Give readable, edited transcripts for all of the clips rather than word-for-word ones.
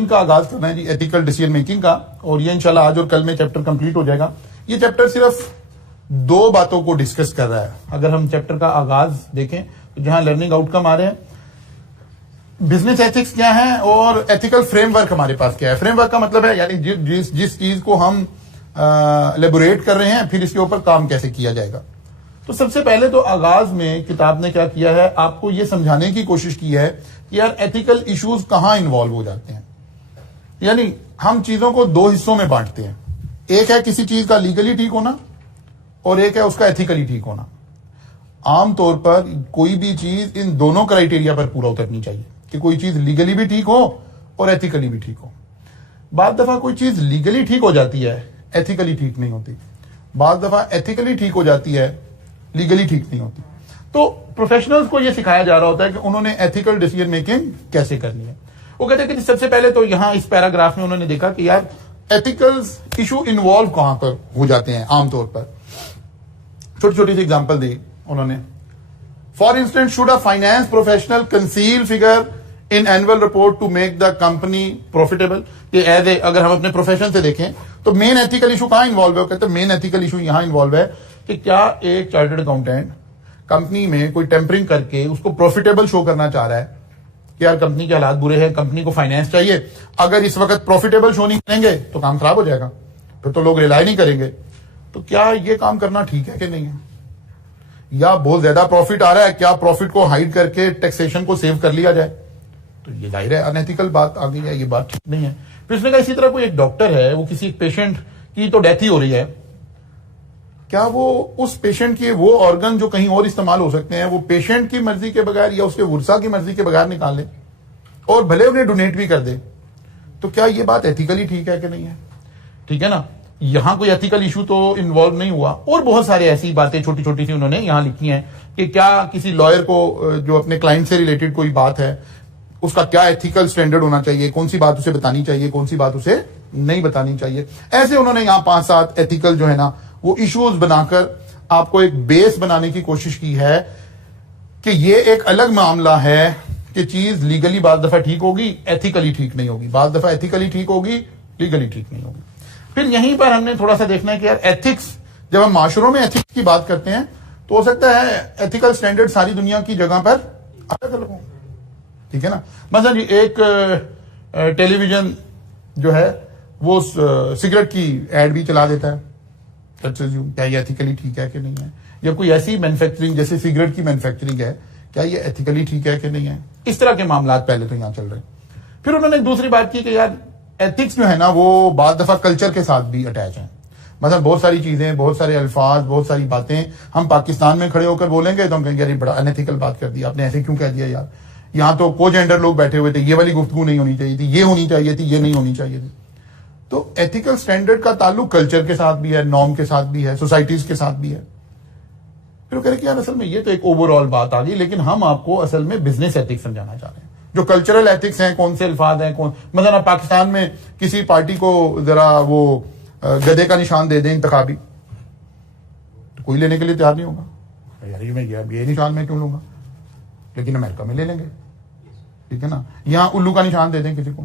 इनका आगाज करना है जी, एथिकल डिसीजन मेकिंग का। और ये इंशाल्लाह आज और कल में चैप्टर कंप्लीट हो जाएगा। ये चैप्टर सिर्फ 2 बातों को डिस्कस कर रहा है। अगर हम चैप्टर का आगाज देखें तो जहां लर्निंग आउटकम आ रहे हैं, बिजनेस एथिक्स क्या है और एथिकल फ्रेमवर्क हमारे पास क्या है। फ्रेमवर्क का मतलब है यानी जिस चीज को हम एलेबोरेट कर रहे हैं, फिर इसके ऊपर काम कैसे किया जाएगा। तो सबसे पहले तो आगाज में किताब ने क्या किया है, आपको यह समझाने की कोशिश की है कि यार एथिकल इश्यूज कहां इन्वॉल्व हो जाते हैं। यानी हम चीजों को 2 हिस्सों में बांटते हैं। एक है किसी चीज का लीगली ठीक होना और एक है उसका एथिकली ठीक होना। आमतौर पर कोई भी चीज इन दोनों क्राइटेरिया पर पूरा उतरनी चाहिए कि कोई चीज लीगली भी ठीक हो और एथिकली भी ठीक हो। बाद दफा कोई चीज लीगली ठीक हो जाती है, एथिकली ठीक नहीं होती। बाद दफा एथिकली ठीक हो जाती है, लीगली ठीक नहीं होती। तो प्रोफेशनल्स को यह सिखाया जा रहा होता है कि उन्होंने एथिकल डिसीजन मेकिंग कैसे करनी है। वो कहते हैं कि सबसे पहले तो यहां इस पैराग्राफ में उन्होंने देखा कि यार एथिकल इशू इन्वॉल्व कहां पर हो जाते हैं आमतौर पर। छोटी छोटी सी एग्जांपल दी उन्होंने। For instance, should a finance professional conceal figure in annual report to make the company profitable. ये एज ए अगर हम अपने प्रोफेशन से देखें तो मेन एथिकल इशू कहां इन्वॉल्व है। कहते हैं मेन एथिकल इशू यहां इन्वॉल्व है कि क्या एक चार्टर्ड अकाउंटेंट कंपनी में कोई टेम्परिंग करके उसको प्रॉफिटेबल शो करना चाह रहा है कि यार कंपनी के हालात बुरे हैं, कंपनी को फाइनेंस चाहिए, अगर इस वक्त प्रॉफिटेबल शो नहीं करेंगे तो काम खराब हो जाएगा, फिर तो लोग रिलाय नहीं करेंगे। तो क्या ये काम करना ठीक है कि नहीं है। या बहुत ज्यादा प्रॉफिट आ रहा है, क्या प्रॉफिट को हाइड करके टैक्सेशन को सेव कर लिया जाए। तो ये जाहिर है अनएथिकल बात आ गई है, ये बात ठीक नहीं है। फिर उसने कहा इसी तरह कोई एक डॉक्टर है, वो किसी पेशेंट की तो डेथ ही हो रही है, क्या वो उस पेशेंट के वो ऑर्गन जो कहीं और इस्तेमाल हो सकते हैं वो पेशेंट की मर्जी के बगैर या उसके वर्सा की मर्जी के बगैर निकाल ले और भले उन्हें डोनेट भी कर दे। तो क्या ये बात एथिकली ठीक है कि नहीं है। ठीक है ना, यहां कोई एथिकल इशू तो इन्वॉल्व नहीं हुआ। और बहुत सारे ऐसी बातें छोटी छोटी सी उन्होंने यहां लिखी हैं कि क्या किसी लॉयर को जो अपने क्लाइंट से रिलेटेड कोई बात है उसका क्या एथिकल स्टैंडर्ड होना चाहिए, कौन सी बात उसे बतानी चाहिए, कौन सी बात उसे नहीं बतानी चाहिए। ऐसे उन्होंने यहां 5-7 एथिकल जो है ना वो इश्यूज बनाकर आपको एक बेस बनाने की कोशिश की है कि ये एक अलग मामला है कि चीज लीगली बाद दफा ठीक होगी, एथिकली ठीक नहीं होगी, बाद दफा एथिकली ठीक होगी, लीगली ठीक नहीं होगी। फिर यहीं पर हमने थोड़ा सा देखना है कि यार एथिक्स, जब हम माशरों में एथिक्स की बात करते हैं तो हो सकता है एथिकल स्टैंडर्ड सारी दुनिया की जगह पर अलग अलग हो। ठीक है ना, मतलब जी एक टेलीविजन जो है वो सिगरेट की एड भी चला देता है, क्या ये एथिकली ठीक है कि नहीं है। या कोई ऐसी मैन्युफैक्चरिंग जैसे सिगरेट की मैन्युफैक्चरिंग है, क्या ये एथिकली ठीक है कि नहीं है। इस तरह के मामला पहले तो यहां चल रहे हैं। फिर उन्होंने एक दूसरी बात की कि यार एथिक्स जो है ना वो बाद दफा कल्चर के साथ भी अटैच है। मतलब बहुत सारी चीजें, बहुत सारे अल्फाज, बहुत सारी बातें हम पाकिस्तान में खड़े होकर बोलेंगे तो हम कहेंगे यार बड़ा अनएथिकल बात कर दी आपने, ऐसे क्यों कह दिया यार, यहां तो को जेंडर लोग बैठे हुए थे, ये वाली गुफ्तगू नहीं होनी चाहिए थी, ये होनी चाहिए थी, ये नहीं होनी चाहिए थी। तो एथिकल स्टैंडर्ड का ताल्लुक कल्चर के साथ भी है, नॉर्म के साथ भी है, सोसाइटीज के साथ भी है। फिर वो कह रहे कि यार असल में ये तो एक ओवरऑल बात आ गई, लेकिन हम आपको असल में बिजनेस एथिक्स समझाना चाह रहे हैं। जो कल्चरल एथिक्स हैं, कौन से अल्फाज हैं, कौन मतलब आप पाकिस्तान में किसी पार्टी को जरा वो गधे का निशान दे दें इंतखाबी, तो कोई लेने के लिए तैयार नहीं होगा। यार ये मैं ये निशान मैं क्यों लूंगा, लेकिन अमेरिका में ले लेंगे। ठीक है ना, यहां उल्लू का निशान दे दें किसी को,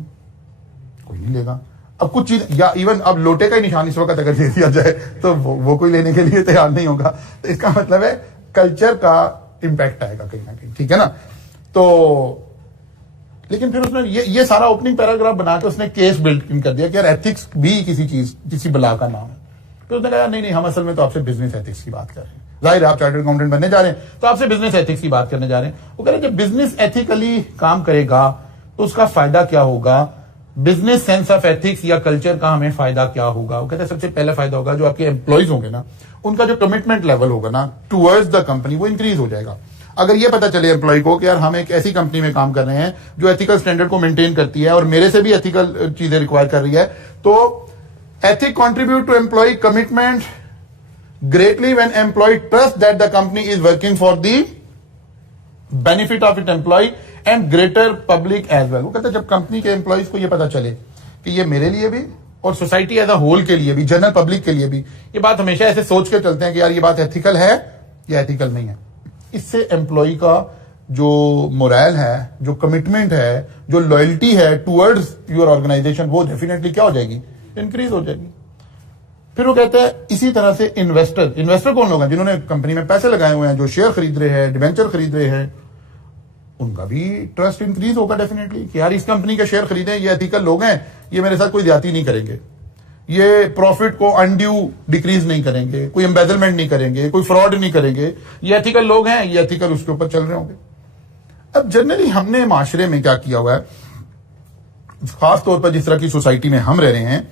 कोई नहीं लेगा। अब कुछ चीज या इवन अब लोटे का ही निशान इस वक्त अगर दे दिया जाए तो वो कोई लेने के लिए तैयार नहीं होगा। तो इसका मतलब है कल्चर का इंपैक्ट आएगा कहीं ना कहीं। ठीक है ना, तो लेकिन फिर उसने ये सारा ओपनिंग पैराग्राफ बना के उसने केस बिल्ड इन कर दिया कि यार एथिक्स भी किसी चीज, किसी बला का नाम है। तो उसने कहा नहीं हम असल में तो आपसे बिजनेस एथिक्स की बात कर रहे हैं। जाहिर है आप चार्टर्ड अकाउंटेंट बनने जा रहे हैं तो आपसे बिजनेस एथिक्स की बात करने जा रहे हैं। वो कह रहे जब बिजनेस एथिकली काम करेगा तो उसका फायदा क्या होगा, बिजनेस सेंस ऑफ एथिक्स या कल्चर का हमें फायदा क्या होगा। वो कहते हैं सबसे पहला फायदा होगा जो आपके एम्प्लॉयज होंगे ना, उनका जो कमिटमेंट लेवल होगा ना टुवर्ड्स द कंपनी वो इंक्रीज हो जाएगा। अगर ये पता चले एम्प्लॉय को कि यार हम एक ऐसी कंपनी में काम कर रहे हैं जो एथिकल स्टैंडर्ड को मेंटेन करती है और मेरे से भी एथिकल चीजें रिक्वायर कर रही है, तो ethic contribute to employee commitment greatly when employee trust that the company is working for the benefit of it employee and greater public as well. वो कहते हैं जब कंपनी के एम्प्लॉयज को यह पता चले कि ये मेरे लिए भी और सोसाइटी एज अ होल के लिए भी, जनरल पब्लिक के लिए भी, ये बात हमेशा ऐसे सोच के चलते हैं कि यार ये बात एथिकल है या एथिकल नहीं है। इससे एम्प्लॉय का जो मोरल है, जो कमिटमेंट है, जो लॉयल्टी है टुवर्ड्स योर ऑर्गेनाइजेशन, वो डेफिनेटली क्या हो जाएगी, इंक्रीज हो जाएगी। फिर वो कहते हैं इसी तरह से इन्वेस्टर कौन लोग हैं, जिन्होंने कंपनी में पैसे लगाए हुए हैं, जो शेयर खरीद रहे हैं, डिबेंचर खरीद रहे हैं, उनका भी ट्रस्ट इंक्रीज होगा डेफिनेटली कि यार इस कंपनी के शेयर खरीदें, ये एथिकल लोग हैं, ये मेरे साथ कोई ज्यादती नहीं करेंगे, ये प्रॉफिट को अनड्यू डिक्रीज नहीं करेंगे, कोई एम्बेजलमेंट नहीं करेंगे, कोई फ्रॉड नहीं करेंगे, ये एथिकल लोग हैं, ये एथिकल उसके ऊपर चल रहे होंगे। अब जनरली हमने माशरे में क्या किया हुआ है, खास तौर पर जिस तरह की सोसाइटी में हम रह रहे हैं,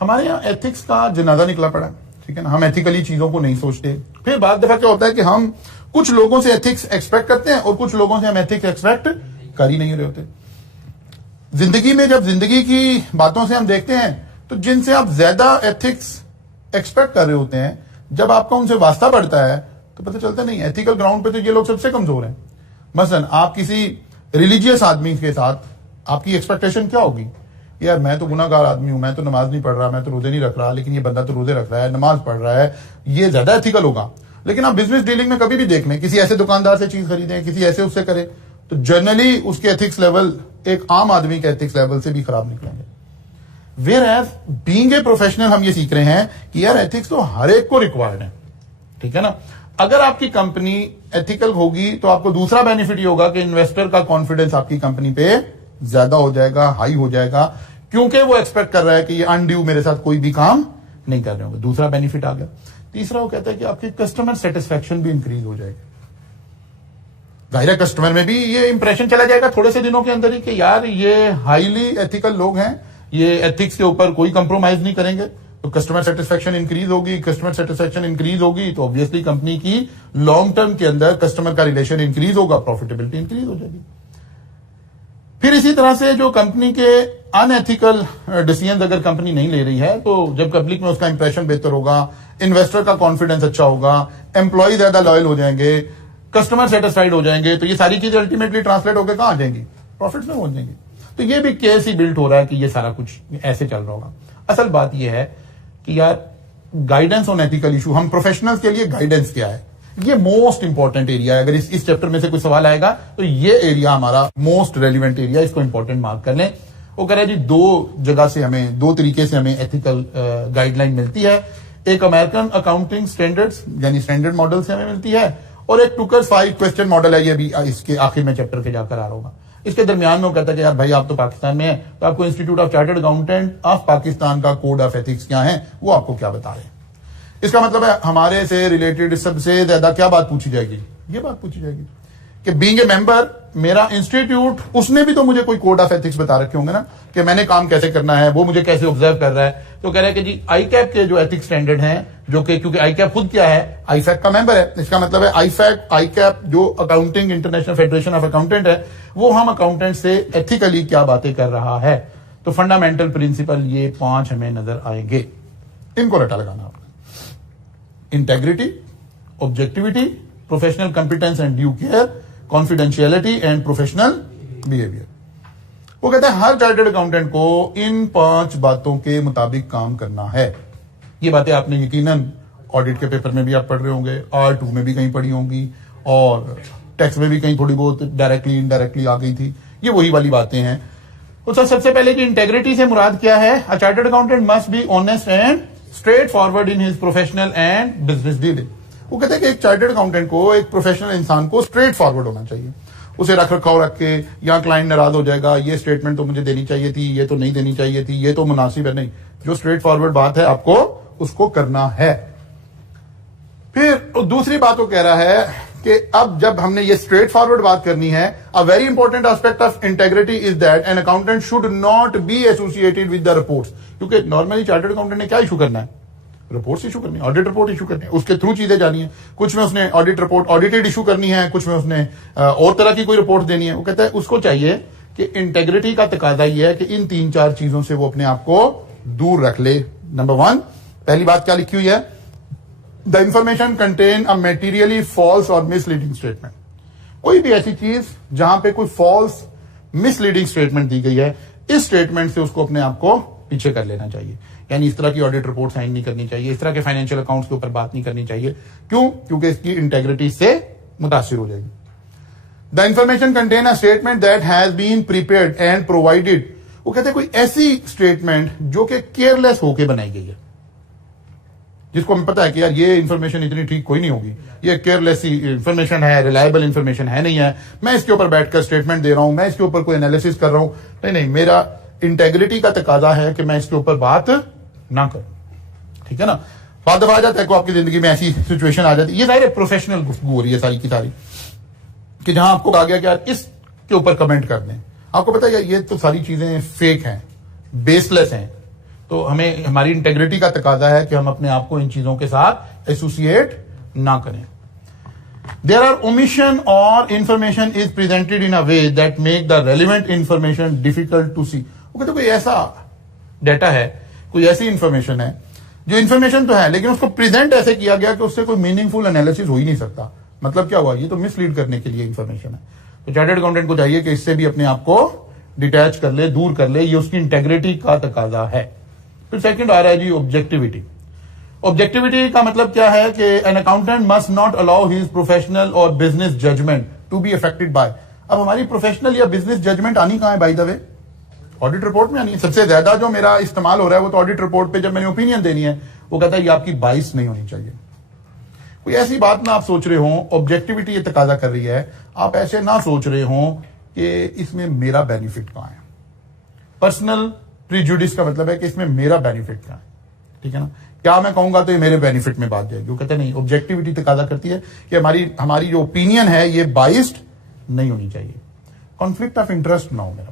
हमारे यहाँ एथिक्स का जनाजा निकला पड़ा है, ठीक है ना। हम एथिकली चीजों को नहीं सोचते। फिर बाद दफा क्या होता है कि हम कुछ लोगों से एथिक्स एक्सपेक्ट करते हैं और कुछ लोगों से हम एथिक्स एक्सपेक्ट कर ही नहीं रहे होते। जिंदगी में जब जिंदगी की बातों से हम देखते हैं तो जिनसे आप ज्यादा एथिक्स एक्सपेक्ट कर रहे होते हैं, जब आपका उनसे वास्ता बढ़ता है तो पता चलता नहीं एथिकल ग्राउंड पे तो ये लोग सबसे कमजोर हैं। मसलन आप किसी रिलीजियस आदमी के साथ आपकी एक्सपेक्टेशन क्या होगी, यार मैं तो गुनाहगार आदमी हूं, मैं तो नमाज नहीं पढ़ रहा, मैं तो रोजे नहीं रख रहा, लेकिन ये बंदा तो रोजे रख रहा है, नमाज पढ़ रहा है, ये ज्यादा एथिकल होगा। लेकिन आप बिजनेस डीलिंग में कभी भी देख लें, किसी ऐसे दुकानदार से चीज खरीदें, किसी ऐसे उससे करें, तो जनरली उसके एथिक्स लेवल एक आम आदमी के एथिक्स लेवल से भी खराब निकलेंगे। Where as being a professional हम ये सीख रहे हैं कि यार एथिक्स तो हर एक को रिक्वायर्ड है, ठीक है ना। अगर आपकी कंपनी एथिकल होगी तो आपको दूसरा बेनिफिट ये होगा कि इन्वेस्टर का कॉन्फिडेंस आपकी कंपनी पे ज्यादा हो जाएगा, हाई हो जाएगा, क्योंकि वो एक्सपेक्ट कर रहा है कि ये अनड्यू मेरे साथ कोई भी काम नहीं कर रहे होंगे। दूसरा बेनिफिट आ गया। तीसरा वो कहता है कि आपकी कस्टमर सेटिस्फेक्शन भी इंक्रीज हो जाएगी। जाहिर है कस्टमर में भी ये इंप्रेशन चला जाएगा थोड़े से दिनों के अंदर ही कि यार ये हाईली एथिकल लोग हैं, ये एथिक्स के ऊपर कोई कंप्रोमाइज नहीं करेंगे, तो कस्टमर सेटिस्फेक्शन इंक्रीज होगी। कस्टमर सेटिस्फेक्शन इंक्रीज होगी तो ऑब्वियसली कंपनी की लॉन्ग टर्म के अंदर कस्टमर का रिलेशन इंक्रीज होगा, प्रॉफिटेबिलिटी इंक्रीज हो जाएगी। फिर इसी तरह से जो कंपनी के अनएथिकल डिसीजन अगर कंपनी नहीं ले रही है, तो जब पब्लिक में उसका इंप्रेशन बेहतर होगा, इन्वेस्टर का कॉन्फिडेंस अच्छा होगा, एम्प्लॉय ज्यादा लॉयल हो जाएंगे, कस्टमर सेटिस्फाइड हो जाएंगे, तो ये सारी चीजें अल्टीमेटली ट्रांसलेट होकर कहां आ जाएंगी, प्रॉफिट में हो जाएंगी। तो ये भी केस ही बिल्ट हो रहा है कि ये सारा कुछ ऐसे चल रहा होगा। असल बात यह है कि यार गाइडेंस ऑन एथिकल इशू, हम प्रोफेशनल्स के लिए गाइडेंस क्या है, ये मोस्ट इंपॉर्टेंट एरिया है। अगर इस चैप्टर में से कोई सवाल आएगा तो ये एरिया हमारा मोस्ट रेलिवेंट एरिया, इसको इंपॉर्टेंट मार्क कर लें। वो कह रहा है जी दो जगह से हमें, दो तरीके से हमें एथिकल गाइडलाइन मिलती है। एक अमेरिकन अकाउंटिंग स्टैंडर्ड्स यानी स्टैंडर्ड मॉडल से हमें मिलती है, और एक टुकर्स 5 क्वेश्चन मॉडल है, ये भी इसके आखिर में चैप्टर के जाकर आ रहा होगा। इसके दरमियान में वो कहता है कि यार भाई आप तो पाकिस्तान में है, तो आपको institute of chartered accountant of Pakistan का कोड ऑफ एथिक्स क्या है वो आपको क्या बता रहे हैं। इसका मतलब है हमारे से रिलेटेड सबसे ज्यादा क्या बात पूछी जाएगी, ये बात पूछी जाएगी कि बीइंग ए मेंबर, मेरा इंस्टीट्यूट, उसने भी तो मुझे कोई कोड ऑफ एथिक्स बता रखे होंगे ना कि मैंने काम कैसे करना है, वो मुझे कैसे ऑब्जर्व कर रहा है। तो कह रहा है कि जी आईकैप के जो एथिक्स स्टैंडर्ड हैं, जो कि क्योंकि आईकैप खुद क्या है, आईफैक का मेंबर है, इसका मतलब है आईफैक, आईकैप जो accounting international federation of accountant है, वो हम अकाउंटेंट से एथिकली क्या बातें कर रहा है। तो फंडामेंटल प्रिंसिपल ये 5 हमें नजर आएंगे, इनको रटा लगाना आपको। Integrity, objectivity, professional competence and due care, confidentiality and professional behaviour. वो कहते हैं हर चार्टर्ड अकाउंटेंट को इन 5 बातों के मुताबिक काम करना है। ये बातें आपने यकीनन ऑडिट के पेपर में भी आप पढ़ रहे होंगे, R2 में भी कहीं पढ़ी होंगी, और टैक्स में भी कहीं थोड़ी बहुत डायरेक्टली इनडायरेक्टली आ गई थी। ये वही वाली बातें हैं। तो सबसे पहले कि इंटेग्रिटी से मुराद क्या है, a chartered accountant must be honest and straight forward in his professional and business dealing. वो कहते हैं कि एक चार्टर्ड अकाउंटेंट को, एक प्रोफेशनल इंसान को स्ट्रेट फॉरवर्ड होना चाहिए। उसे रख रखाव रख के या क्लाइंट नाराज हो जाएगा, ये स्टेटमेंट तो मुझे देनी चाहिए थी, ये तो नहीं देनी चाहिए थी, ये तो मुनासिब है नहीं, जो स्ट्रेट फॉरवर्ड बात है आपको उसको करना है। फिर दूसरी बात वो कह रहा है कि अब जब हमने ये स्ट्रेट फॉरवर्ड बात करनी है, a very important aspect of integrity is that an accountant should not be associated with the reports. क्योंकि नॉर्मली चार्टर्ड अकाउंटेंट ने क्या इशू करना है, रिपोर्ट्स इशू करनी है, ऑडिट रिपोर्ट इशू करनी है, उसके थ्रू चीजें जानी है। कुछ में उसने ऑडिट रिपोर्ट ऑडिटेड इशू करनी है, कुछ में उसने और तरह की कोई रिपोर्ट देनी है। वो कहता है उसको चाहिए कि इंटेग्रिटी का तकाजा यह है कि इन 3-4 चीजों से वो अपने आप को दूर रख ले। नंबर 1, पहली बात क्या लिखी हुई है, the information contain a materially false और मिसलीडिंग स्टेटमेंट। कोई भी ऐसी चीज जहां पे कोई फॉल्स मिसलीडिंग स्टेटमेंट दी गई है, इस स्टेटमेंट से उसको अपने आप को पीछे कर लेना चाहिए। यानी इस तरह की ऑडिट रिपोर्ट साइन नहीं करनी चाहिए, इस तरह के फाइनेंशियल अकाउंट्स के ऊपर बात नहीं करनी चाहिए। क्यों? क्योंकि इसकी इंटेग्रिटी से मुतासिर हो जाएगी। The information contain a statement that has been prepared and provided, वो कहते हैं कोई ऐसी स्टेटमेंट जो कि केयरलेस होके बनाई गई है, जिसको हमें पता है कि यार ये इंफॉर्मेशन इतनी ठीक कोई नहीं होगी, ये केयरलेस इंफॉर्मेशन है, रिलायबल इंफॉर्मेशन है नहीं है, मैं इसके ऊपर बैठकर स्टेटमेंट दे रहा हूं, मैं इसके ऊपर कोई एनालिसिस कर रहा हूं, नहीं, मेरा इंटेग्रिटी का तकाजा है कि मैं इसके ऊपर बात ना करूं, ठीक है ना। बाद दफा आ जाता है को आपकी जिंदगी में ऐसी सिचुएशन आ जाती है, ये जाहिर प्रोफेशनल गुफ्तगू हो रही है सारी की सारी, कि जहां आपको कहा गया कि यार इसके ऊपर कमेंट कर दें, आपको पता है ये तो सारी चीजें फेक हैं, बेसलेस हैं, तो हमें हमारी इंटेग्रिटी का तकाजा है कि हम अपने आप को इन चीजों के साथ एसोसिएट ना करें। देयर आर ओमिशन और information is presented in a way that make the relevant information difficult to see. वो कहते कोई ऐसा डेटा है, कोई ऐसी इंफॉर्मेशन है जो इंफॉर्मेशन तो है लेकिन उसको प्रेजेंट ऐसे किया गया कि उससे कोई मीनिंगफुल एनालिसिस हो ही नहीं सकता। मतलब क्या हुआ, ये तो मिसलीड करने के लिए इंफॉर्मेशन है। तो चार्टर्ड अकाउंटेंट को चाहिए कि इससे भी अपने आप को डिटैच कर ले, दूर कर ले, ये उसकी इंटेग्रिटी का तकाजा है। फिर सेकंड आ रहा है जी ऑब्जेक्टिविटी। ऑब्जेक्टिविटी का मतलब क्या है कि an accountant must not allow his professional और business judgement to be affected by. अब हमारी प्रोफेशनल या बिजनेस जजमेंट आनी कहां है by the way, audit report में आनी है। सबसे ज्यादा जो मेरा इस्तेमाल हो रहा है वो तो ऑडिट रिपोर्ट पे, जब मैंने ओपिनियन देनी है वो कहता है ये आपकी बाइस नहीं होनी चाहिए। कोई ऐसी बात ना आप सोच रहे हो, ऑब्जेक्टिविटी ये तकाजा कर रही है, आप ऐसे ना सोच रहे हो कि इसमें मेरा बेनिफिट कहां है। पर्सनल प्रीजुडिस का मतलब है कि इसमें मेरा बेनिफिट क्या है, ठीक है ना, क्या मैं कहूंगा तो ये मेरे बेनिफिट में बात जाएगी। वो कहते नहीं, ऑब्जेक्टिविटी तकाजा करती है कि हमारी जो ओपिनियन है ये बाइस्ड नहीं होनी चाहिए, कॉन्फ्लिक्ट ऑफ इंटरेस्ट ना हो मेरा।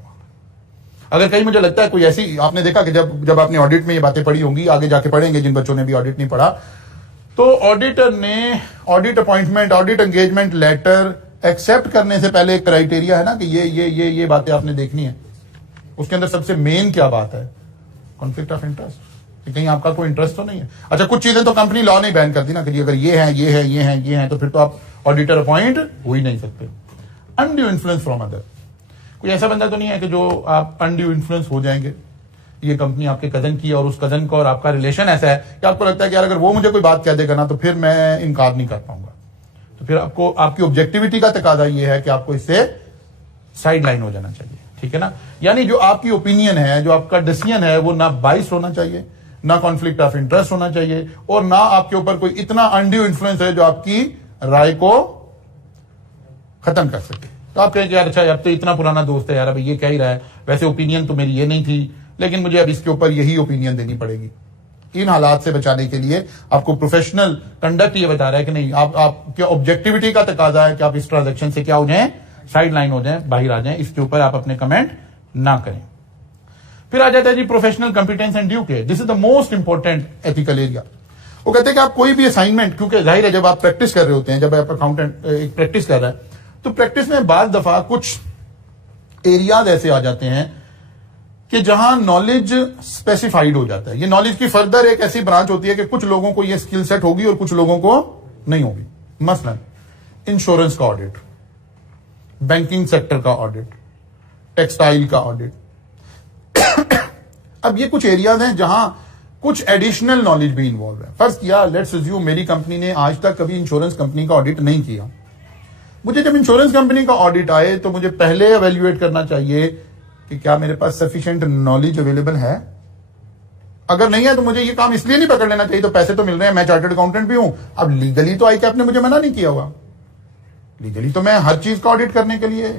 अगर कहीं मुझे लगता है कोई ऐसी, आपने देखा कि जब आपने ऑडिट में ये बातें पढ़ी होंगी, आगे जाके पढ़ेंगे जिन बच्चों ने भी ऑडिट नहीं पढ़ा, तो ऑडिटर ने audit appointment, audit engagement letter accept करने से पहले एक क्राइटेरिया है ना कि ये बातें आपने देखनी है। उसके अंदर सबसे मेन क्या बात है, कॉन्फ्लिक्ट ऑफ इंटरेस्ट, कि कहीं आपका कोई इंटरेस्ट तो नहीं है। अच्छा, कुछ चीजें तो कंपनी लॉ नहीं बैन करती ना कि अगर ये है तो फिर तो आप ऑडिटर अपॉइंट हो ही नहीं सकते। अनड्यू इन्फ्लुएंस फ्रॉम अदर, कोई ऐसा बंदा तो नहीं है कि जो आप अनड्यू इन्फ्लुएंस हो जाएंगे। ये कंपनी आपके कजन की और उस कजन का और आपका रिलेशन ऐसा है कि आपको लगता है कि यार अगर वो मुझे कोई बात कह देगा ना तो फिर मैं इनकार नहीं कर पाऊंगा। तो फिर आपको आपकी ऑब्जेक्टिविटी का तकाजा ये है कि आपको इससे साइड लाइन हो जाना चाहिए, ठीक है ना। यानी जो आपकी ओपिनियन है, जो आपका डिसीजन है, वो ना बाइस होना चाहिए, ना कॉन्फ्लिक्ट ऑफ इंटरेस्ट होना चाहिए, और ना आपके ऊपर कोई इतना अनड्यू इन्फ्लुएंस है जो आपकी राय को खत्म कर सके। तो आप कहेंगे यार अच्छा अब तो इतना पुराना दोस्त है यार, अभी ये कह ही रहा है, वैसे ओपिनियन तो मेरी ये नहीं थी लेकिन मुझे अब इसके ऊपर यही ओपिनियन देनी पड़ेगी। इन हालात से बचाने के लिए आपको प्रोफेशनल कंडक्ट ये बता रहा है कि नहीं, आपके ऑब्जेक्टिविटी का तकाजा है कि आप इस ट्रांजैक्शन से क्या हो जाए, साइड लाइन हो जाए, बाहर आ जाए, इसके ऊपर आप अपने कमेंट ना करें। फिर आ जाता है जी professional competence and due care. This is the most important ethical area. वो कहते हैं कि आप कोई भी असाइनमेंट, क्योंकि जाहिर है जब आप प्रैक्टिस कर रहे होते हैं, जब आप अकाउंटेंट एक प्रैक्टिस कर रहा है, तो प्रैक्टिस में बाज दफा कुछ एरियाज ऐसे आ जाते हैं कि जहां नॉलेज स्पेसिफाइड हो जाता है। ये नॉलेज की फर्दर एक ऐसी ब्रांच होती है कि कुछ लोगों को ये स्किल सेट होगी और कुछ लोगों को नहीं होगी। मसलन इंश्योरेंस का ऑडिट, बैंकिंग सेक्टर का ऑडिट, टेक्सटाइल का ऑडिट। अब ये कुछ एरियाज हैं जहां कुछ एडिशनल नॉलेज भी इन्वॉल्व है। फर्स्ट किया, लेट्स अज्यूम मेरी कंपनी ने आज तक कभी इंश्योरेंस कंपनी का ऑडिट नहीं किया। मुझे जब इंश्योरेंस कंपनी का ऑडिट आए तो मुझे पहले एवेल्युएट करना चाहिए कि क्या मेरे पास सफिशिएंट नॉलेज अवेलेबल है। अगर नहीं है तो मुझे ये काम इसलिए नहीं पकड़ लेना चाहिए, तो पैसे तो मिल रहे हैं, मैं चार्टर्ड अकाउंटेंट भी हूं। अब लीगली तो आईकैप ने मुझे मना नहीं किया हुआ, लीगली तो मैं हर चीज का ऑडिट करने के लिए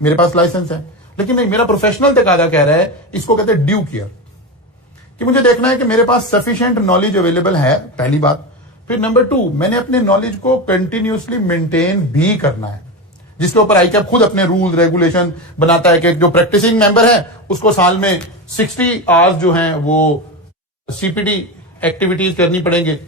मेरे पास लाइसेंस है, लेकिन नहीं, मेरा प्रोफेशनल तकाजा कह रहा है, इसको कहते हैं ड्यू केयर, कि मुझे देखना है कि मेरे पास सफिशिएंट नॉलेज अवेलेबल है, पहली बात। फिर नंबर 2, मैंने अपने नॉलेज को कंटिन्यूसली मेंटेन भी करना है, जिसके ऊपर आईकैप खुद अपने रूल रेगुलेशन बनाता है कि जो प्रैक्टिसिंग मेंबर है उसको साल में 60 आवर्स जो हैं वो सीपीडी एक्टिविटीज करनी पड़ेंगे,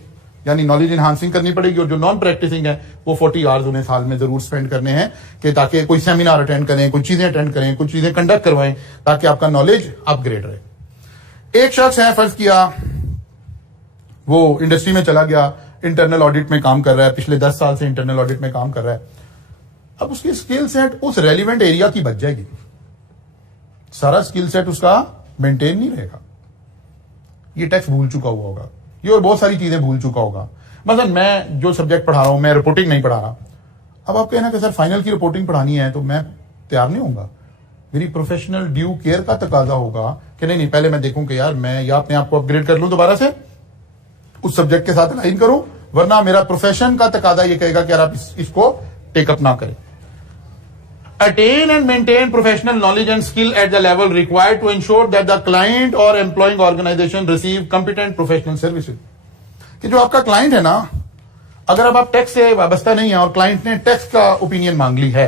यानी नॉलेज इनहांसिंग करनी पड़ेगी, और जो नॉन प्रैक्टिसिंग है वो 40 आवर्स उन्हें साल में जरूर स्पेंड करने हैं कि ताकि कोई सेमिनार अटेंड करें, कोई चीजें अटेंड करें, कुछ चीजें कंडक्ट करवाएं, ताकि आपका नॉलेज अपग्रेड रहे। एक शख्स है, फर्ज किया वो इंडस्ट्री में चला गया, इंटरनल ऑडिट में काम कर रहा है, पिछले 10 साल से इंटरनल ऑडिट में काम कर रहा है। अब उसकी स्किल सेट उस रेलिवेंट एरिया की बच जाएगी, सारा स्किल सेट उसका मेंटेन नहीं रहेगा। ये टैक्स भूल चुका हुआ होगा, ये और बहुत सारी चीजें भूल चुका होगा। मतलब मैं जो सब्जेक्ट पढ़ा रहा हूं, मैं रिपोर्टिंग नहीं पढ़ा रहा, अब आप कहना कि सर फाइनल की रिपोर्टिंग पढ़ानी है तो मैं तैयार नहीं होऊंगा, मेरी प्रोफेशनल ड्यू केयर का तकाजा होगा कि नहीं पहले मैं देखूं कि यार मैं या अपने आप को अपग्रेड कर लूं दोबारा से उस सब्जेक्ट के साथ अलाइन करूं, वरना मेरा प्रोफेशन का तकाजा ये कहेगा कि यार आप इसको टेकअप ना करें। Attain and maintain professional knowledge and skill at the level required to ensure that the client or employing organization receive competent professional services। कि जो आपका क्लाइंट है ना, अगर अब आप टैक्स से वाबस्ता नहीं है और क्लाइंट ने टैक्स का ओपिनियन मांग ली है,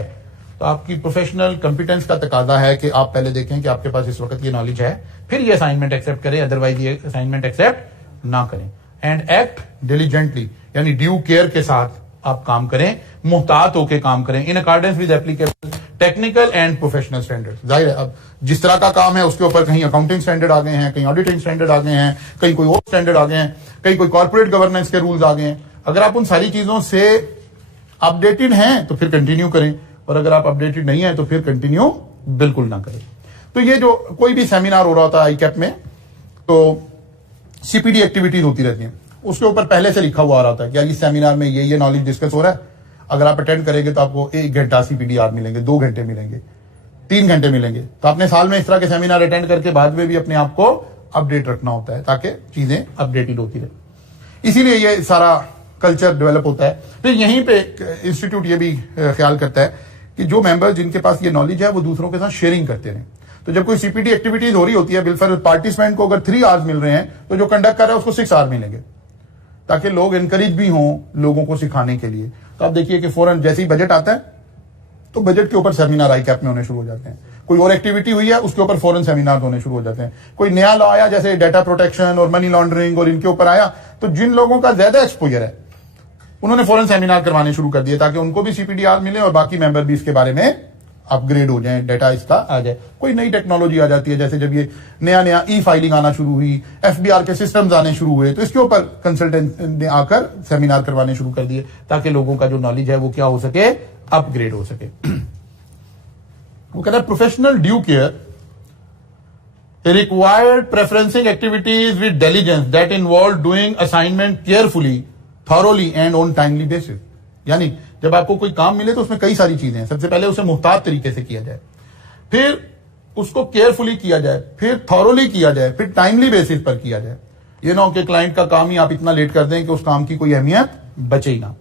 तो आपकी प्रोफेशनल कंपिटेंस का तकाजा है कि आप पहले देखें कि आपके पास इस वक्त ये नॉलेज है, फिर ये असाइनमेंट एक्सेप्ट करें, अदरवाइज ये असाइनमेंट एक्सेप्ट ना करें। एंड एक्ट डिलीजेंटली, यानी ड्यू केयर के साथ आप काम करें, मुहतात होकर काम करें, in accordance with applicable technical and professional standard. जाहिर है अब जिस तरह का काम है उसके ऊपर कहीं अकाउंटिंग स्टैंडर्ड आ गए हैं, कहीं ऑडिटिंग स्टैंडर्ड आ गए हैं, कहीं कोई और स्टैंडर्ड आ गए हैं, कहीं कोई कॉर्पोरेट गवर्नेंस के रूल्स आ गए हैं। अगर आप उन सारी चीजों से अपडेटेड हैं तो फिर कंटिन्यू करें, और अगर आप अपडेटेड नहीं है तो फिर कंटिन्यू बिल्कुल ना करें। तो ये जो कोई भी सेमिनार हो रहा होता है आईकैप में, तो सीपीडी एक्टिविटीज होती रहती हैं, उसके ऊपर पहले से लिखा हुआ आ रहा था कि इस सेमिनार में ये नॉलेज डिस्कस हो रहा है, अगर आप अटेंड करेंगे तो आपको 1 घंटा सीपीडी आर मिलेंगे, 2 घंटे मिलेंगे, 3 घंटे मिलेंगे। तो आपने साल में इस तरह के सेमिनार अटेंड करके बाद में भी अपने आप को अपडेट रखना होता है ताकि चीजें अपडेटेड होती रहे। इसीलिए ये सारा कल्चर डेवलप होता है। फिर यहीं पे इंस्टीट्यूट ये भी ख्याल करता है कि जो मेंबर जिनके पास ये नॉलेज है वो दूसरों के साथ शेयरिंग करते रहें। तो जब कोई सीपीडी एक्टिविटीज हो रही होती है, बिलफर पार्टिसिपेंट को अगर 3 आवर्स मिल रहे हैं तो जो कंडक्ट कर रहा है उसको 6 आवर्स मिलेंगे, ताकि लोग एनकरेज भी हों लोगों को सिखाने के लिए। तो आप देखिए कि फौरन जैसे ही बजट आता है तो बजट के ऊपर सेमिनार आईकैप में होने शुरू हो जाते हैं। कोई और एक्टिविटी हुई है उसके ऊपर फौरन सेमिनार होने शुरू हो जाते हैं। कोई नया लॉ आया जैसे डेटा प्रोटेक्शन और मनी लॉन्ड्रिंग और इनके ऊपर आया, तो जिन लोगों का ज्यादा एक्सपोजर है उन्होंने फौरन सेमिनार करवाने शुरू कर दिए ताकि उनको भी सीपीडी आर मिले और बाकी मेंबर भी इसके बारे में अपग्रेड हो जाए, डेटा इसका आ जाए। कोई नई टेक्नोलॉजी आ जाती है, जैसे जब ये नया ई फाइलिंग आना शुरू हुई, एफबीआर के सिस्टम्स आने शुरू हुए, तो इसके ऊपर कंसल्टेंट ने आकर सेमिनार करवाने शुरू कर दिए ताकि लोगों का जो नॉलेज है वो क्या हो सके, अपग्रेड हो सके। वो कहता है professional due care required preferencing activities with diligence that involve doing assignment carefully, thoroughly and on timely basis. यानी जब आपको कोई काम मिले तो उसमें कई सारी चीजें हैं। सबसे पहले उसे मुहतात तरीके से किया जाए, फिर उसको केयरफुली किया जाए, फिर थॉरोली किया जाए, फिर टाइमली बेसिस पर किया जाए। ये ना हो कि क्लाइंट का काम ही आप इतना लेट कर दें कि उस काम की कोई अहमियत बचे ही ना।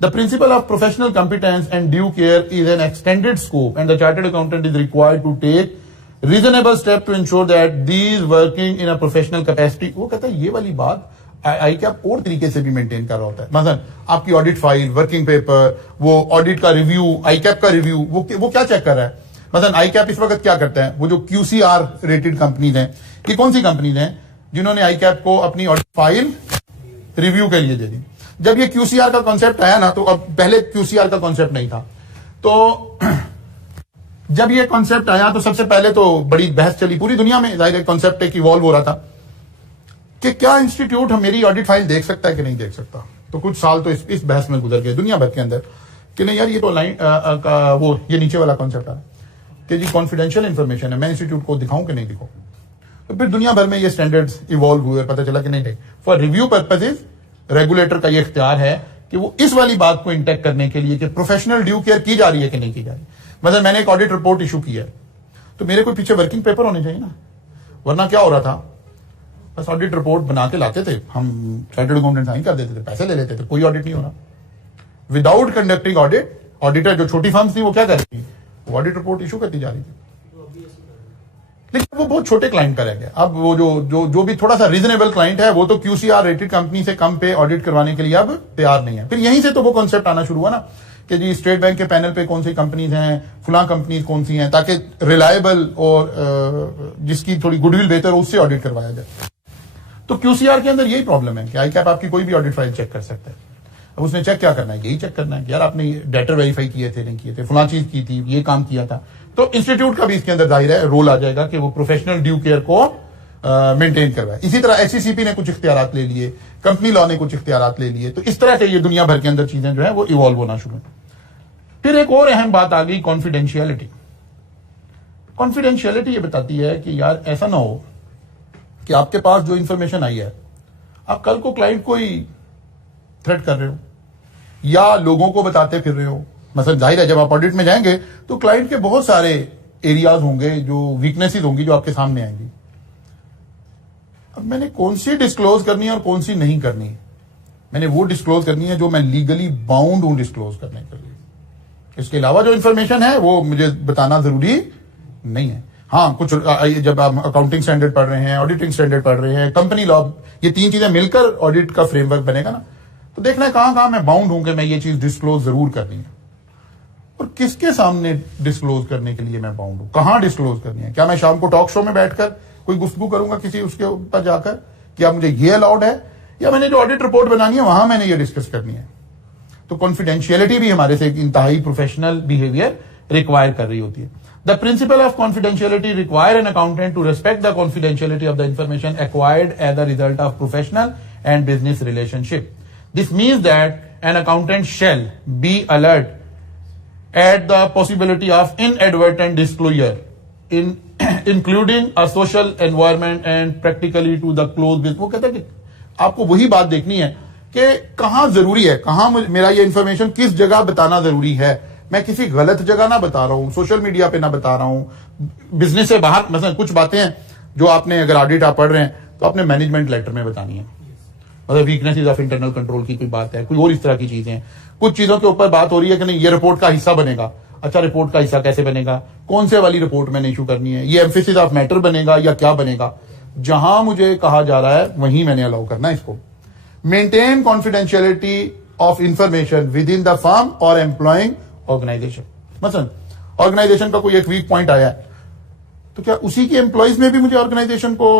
The principle of professional competence and due care is an extended scope and the chartered accountant is required to take reasonable step to ensure that these working in a professional capacity. वो कहता है ये वाली बात आईकैप और तरीके से भी मेंटेन कर रहा होता है। मसलन आपकी ऑडिट फाइल, वर्किंग पेपर, वो ऑडिट का रिव्यू, आईकैप का रिव्यू, वो क्या चेक कर रहा है। मसलन आईकैप इस वक्त क्या करता है, वो जो क्यूसीआर रेटेड कंपनीज हैं, ये कौन सी कंपनीज हैं जिन्होंने आईकैप को अपनी ऑडिट फाइल रिव्यू के लिए दे दी। जब ये क्यूसीआर का कॉन्सेप्ट आया ना, तो अब पहले क्यूसीआर का कॉन्सेप्ट नहीं था, तो जब ये कॉन्सेप्ट आया तो सबसे पहले तो बड़ी बहस चली पूरी दुनिया में। जाहिर है कॉन्सेप्ट एक इवॉल्व हो रहा था कि क्या इंस्टीट्यूट मेरी ऑडिट फाइल देख सकता है कि नहीं देख सकता। तो कुछ साल तो इस बहस में गुजर गए दुनिया भर के अंदर कि नहीं यार ये तो लाइन वो ये नीचे वाला कॉन्सेप्ट है कि जी कॉन्फिडेंशियल इंफॉर्मेशन है, मैं इंस्टीट्यूट को दिखाऊं कि नहीं दिखाऊं। तो फिर दुनिया भर में ये स्टैंडर्ड्स इवॉल्व हुए, पता चला कि नहीं फॉर रिव्यू पर्पसेज रेगुलेटर का ये इख्तियार है कि वो इस वाली बात को इंटेक्ट करने के लिए कि प्रोफेशनल ड्यू केयर की जा रही है कि नहीं की जा रही। मतलब मैंने एक ऑडिट रिपोर्ट इशू की है तो मेरे कोई पीछे वर्किंग पेपर होने चाहिए ना, वरना क्या हो रहा था, बस ऑडिट रिपोर्ट बना के लाते थे हम, चार्टर्ड अकाउंटेंट साइन कर देते थे, पैसे ले लेते थे, कोई ऑडिट नहीं हो रहा। विदाउट कंडक्टिंग ऑडिट, ऑडिटर जो छोटी फर्म्स थी वो क्या कर रही थी, वो ऑडिट रिपोर्ट इशू करती जा रही थी। लेकिन वो बहुत छोटे क्लाइंट का रह गया। अब वो जो भी थोड़ा सा रीजनेबल क्लाइंट है वो तो क्यूसीआर रेटेड कंपनी से कम पे ऑडिट करवाने के लिए अब तैयार नहीं है। फिर यहीं से तो वो कॉन्सेप्ट आना शुरू हुआ ना कि जी स्टेट बैंक के पैनल पे कौन सी कंपनीज हैं, फुला कंपनीज कौन सी हैं, ताकि रिलायबल और जिसकी थोड़ी गुडविल बेहतर हो उससे ऑडिट करवाया जाए। तो क्यूसीआर के अंदर यही प्रॉब्लम है कि आईकैप आपकी कोई भी ऑडिट फाइल चेक कर सकता है। अब उसने चेक क्या करना है, यही चेक करना है कि यार आपने डेटा वेरीफाई किए थे नहीं किए थे, फुला चीज की थी, ये काम किया था। तो इंस्टीट्यूट का भी इसके अंदर जाहिर है रोल आ जाएगा कि वो प्रोफेशनल ड्यू केयर को मेंटेन करवाए। इसी तरह एचसीसीपी ने कुछ इख्तियारात ले लिए, कंपनी लॉ ने कुछ इख्तियारात ले लिए। तो इस तरह से ये दुनिया भर के अंदर चीजें जो है वो इवॉल्व होना शुरू। फिर एक और अहम बात आ गई कॉन्फिडेंशियलिटी। कॉन्फिडेंशियलिटी ये बताती है कि यार ऐसा ना हो कि आपके पास जो इंफॉर्मेशन आई है आप कल को क्लाइंट को ही थ्रेट कर रहे हो या लोगों को बताते फिर रहे हो मतलब जाहिर है जब आप ऑडिट में जाएंगे तो क्लाइंट के बहुत सारे एरियाज होंगे जो वीकनेसेस होंगी जो आपके सामने आएंगी। अब मैंने कौन सी डिस्क्लोज करनी है और कौन सी नहीं करनी है? मैंने वो डिस्क्लोज करनी है जो मैं लीगली बाउंड हूं डिस्क्लोज करने के लिए। इसके अलावा जो इंफॉर्मेशन है वो मुझे बताना जरूरी नहीं है। हाँ, कुछ जब आप अकाउंटिंग स्टैंडर्ड पढ़ रहे हैं, ऑडिटिंग स्टैंडर्ड पढ़ रहे हैं, कंपनी लॉ, ये 3 चीजें मिलकर ऑडिट का फ्रेमवर्क बनेगा ना, तो देखना है कहां मैं बाउंड हूं कि मैं ये चीज डिस्क्लोज जरूर करनी है और किसके सामने डिस्क्लोज करने के लिए मैं बाउंड हूं, कहां डिस्क्लोज करनी है। क्या मैं शाम को टॉक शो में बैठकर कोई गुफ्तगू करूंगा किसी उसके ऊपर जाकर कि आप मुझे ये अलाउड है, या मैंने जो ऑडिट रिपोर्ट बनानी है वहां मैंने ये डिस्कस करनी है। तो कॉन्फिडेंशियलिटी भी हमारे से एक इंतहाई प्रोफेशनल बिहेवियर रिक्वायर कर रही होती है। The principle of confidentiality require an accountant to respect the confidentiality of the information acquired as the result of professional and business relationship. This means that an accountant shall be alert at the possibility of inadvertent disclosure including a social environment and practically to the close business। वो कहता है कि आपको वही बात देखनी है कि कहां जरूरी है, कहां मेरा ये इंफॉर्मेशन किस जगह बताना जरूरी है। मैं किसी गलत जगह ना बता रहा हूं, सोशल मीडिया पे ना बता रहा हूं, बिजनेस से बाहर। मतलब कुछ बातें हैं जो आपने अगर ऑडिट आप पढ़ रहे हैं तो आपने मैनेजमेंट लेटर में बतानी है। मतलब वीकनेसेस ऑफ इंटरनल कंट्रोल की कोई बात है, कोई और इस तरह की चीजें हैं। कुछ चीजों के ऊपर बात हो रही है कि नहीं ये रिपोर्ट का हिस्सा बनेगा। अच्छा, रिपोर्ट का हिस्सा कैसे बनेगा, कौन से वाली रिपोर्ट मैंने इशू करनी है, ये एम्फेसिस ऑफ मैटर बनेगा या क्या बनेगा। जहां मुझे कहा जा रहा है वहीं मैंने अलाउ करना है इसको। Maintain confidentiality of information with in the firm और एम्प्लॉइंग ऑर्गेनाइजेशन। मतलब ऑर्गेनाइजेशन का कोई एक वीक पॉइंट आया है तो क्या उसी के एम्प्लॉइज में भी मुझे ऑर्गेनाइजेशन को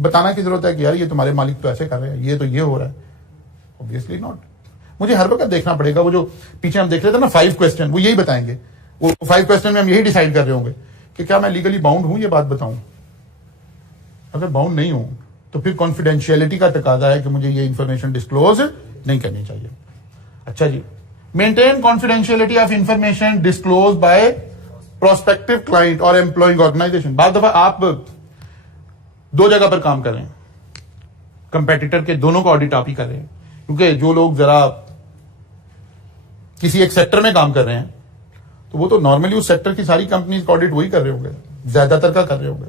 बताना की जरूरत है कि यार ये तुम्हारे मालिक तो ऐसे कर रहे हैं, ये तो ये हो रहा है? Obviously not. मुझे हर वक्त देखना पड़ेगा। वो जो पीछे हम देख रहे थे ना 5 क्वेश्चन, वो यही बताएंगे। वो 5 क्वेश्चन में हम यही डिसाइड कर रहे होंगे कि क्या मैं लीगली बाउंड हूं ये बात बताऊं। अगर बाउंड नहीं हूं तो फिर कॉन्फिडेंशियलिटी का तकाजा है कि मुझे ये इंफॉर्मेशन डिस्क्लोज नहीं करनी चाहिए। अच्छा जी, maintain confidentiality of information disclose by prospective client और एम्प्लॉइंग ऑर्गेनाइजेशन। बाद दफा आप 2 जगह पर काम कर रहे हैं, कंपेटिटर के दोनों का ऑडिट आप ही कर रहे हैं, क्योंकि जो लोग जरा किसी एक सेक्टर में काम कर रहे हैं तो वो तो नॉर्मली उस सेक्टर की सारी कंपनीज का ऑडिट वही कर रहे होंगे, ज्यादातर का कर रहे होंगे।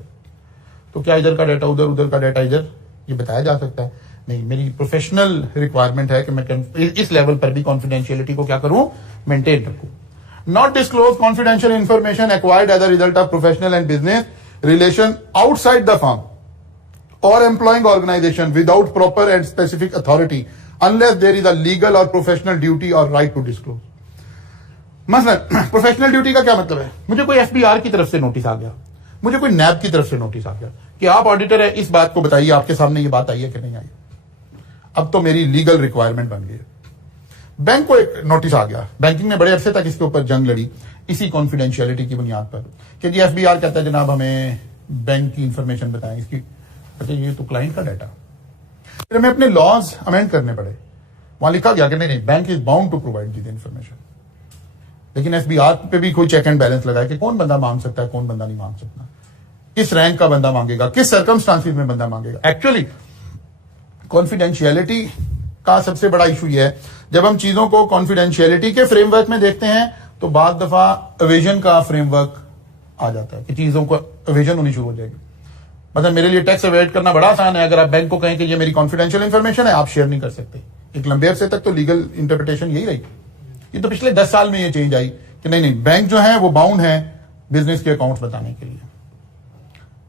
तो क्या इधर का डाटा उधर, उधर का डाटा इधर, ये बताया जा सकता है? नहीं। मेरी प्रोफेशनल रिक्वायरमेंट है कि मैं इस लेवल पर भी कॉन्फिडेंशियलिटी को क्या करूं, मेंटेन रखूं। Not disclose confidential information acquired as a result of professional and business relation outside the firm or employing organization without proper and specific authority unless there is a legal or professional duty or right to disclose। मतलब professional duty का क्या मतलब है? मुझे कोई FBR की तरफ से नोटिस आ गया, मुझे कोई नैब की तरफ से नोटिस आ गया कि आप ऑडिटर है, इस बात को बताइए आपके सामने ये बात आई है कि नहीं आई। अब तो मेरी लीगल रिक्वायरमेंट बन गई है। बैंक को एक नोटिस आ गया, बैंकिंग ने बड़े अरसे तक इसके ऊपर जंग लड़ी इसी कॉन्फिडेंशियलिटी की बुनियाद पर कि जी एफबीआर कहता है जनाब हमें बैंक की इंफॉर्मेशन बताएं इसकी। अच्छा, ये तो क्लाइंट का डाटा। फिर हमें अपने लॉज अमेंड करने पड़े। वहां लिखा गया कि नहीं bank is bound to provide this information. लेकिन एफबीआर पे भी कोई चेक एंड बैलेंस लगाए कि कौन बंदा मांग सकता है, कौन बंदा नहीं मांग सकता, किस रैंक का बंदा मांगेगा, किस सर्कमस्टांसिस में बंदा मांगेगा। एक्चुअली कॉन्फिडेंशियलिटी का सबसे बड़ा इशू यह है, जब हम चीजों को कॉन्फिडेंशियलिटी के फ्रेमवर्क में देखते हैं तो बाद दफा एवेजन का फ्रेमवर्क आ जाता है कि चीजों को एवेजन होनी शुरू हो जाएगी। मतलब मेरे लिए टैक्स अवॉइड करना बड़ा आसान है। अगर आप बैंक को कहें कि ये मेरी कॉन्फिडेंशियल इंफॉर्मेशन है, आप शेयर नहीं कर सकते। एक लंबे अरसे तक तो लीगल इंटरप्रिटेशन यही रही। ये तो पिछले 10 साल में ये चेंज आई कि नहीं बैंक जो है वो बाउंड है बिजनेस के अकाउंट्स बताने के लिए,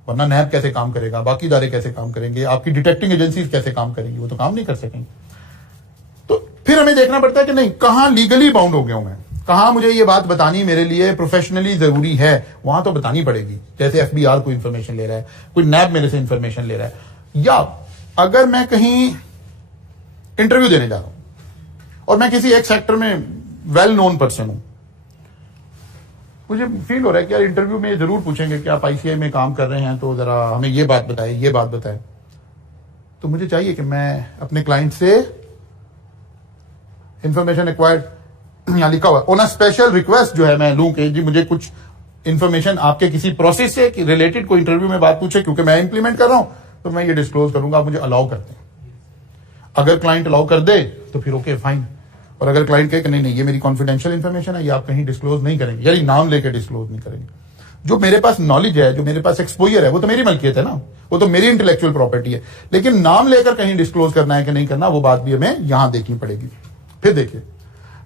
वरना नैब कैसे काम करेगा, बाकी इदारे कैसे काम करेंगे, आपकी डिटेक्टिंग एजेंसीज कैसे काम करेंगी, वो तो काम नहीं कर सकेंगे। तो फिर हमें देखना पड़ता है कि नहीं कहां लीगली बाउंड हो गया हूं मैं, कहां मुझे ये बात बतानी मेरे लिए प्रोफेशनली जरूरी है, वहां तो बतानी पड़ेगी। जैसे एफबीआर कोई इंफॉर्मेशन ले रहा है, कोई नैब मेरे से इंफॉर्मेशन ले रहा है, या अगर मैं कहीं इंटरव्यू देने जा रहा हूं और मैं किसी एक सेक्टर में वेल नोन पर्सन हूं, मुझे फील हो रहा है कि यार इंटरव्यू में जरूर पूछेंगे कि आप आईसीआई में काम कर रहे हैं तो जरा हमें ये बात बताएं, ये बात बताएं। तो मुझे चाहिए कि मैं अपने क्लाइंट से इंफॉर्मेशन एक्वायर्ड, यहां लिखा हुआ ऑन अ स्पेशल रिक्वेस्ट जो है मैं लूं कि जी मुझे कुछ इंफॉर्मेशन आपके किसी प्रोसेस से रिलेटेड कोई इंटरव्यू में बात पूछे, क्योंकि मैं इंप्लीमेंट कर रहा हूं तो मैं ये डिस्क्लोज करूंगा, आप मुझे अलाउ करते हैं। अगर क्लाइंट अलाउ कर दे तो फिर ओके फाइन, और अगर क्लाइंट कहे कि नहीं नहीं ये मेरी कॉन्फिडेंशियल इन्फॉर्मेशन है, ये आप कहीं डिस्क्लोज नहीं करेंगे, यानी नाम लेकर डिस्क्लोज नहीं करेंगे, जो मेरे पास नॉलेज है, जो मेरे पास एक्सपोजर है, वो तो मेरी मलकियत है ना, वो तो मेरी इंटेलेक्चुअल प्रॉपर्टी है, लेकिन नाम लेकर कहीं डिस्क्लोज करना है कि नहीं करना, वो बात भी हमें यहां देखनी पड़ेगी। फिर देखिए,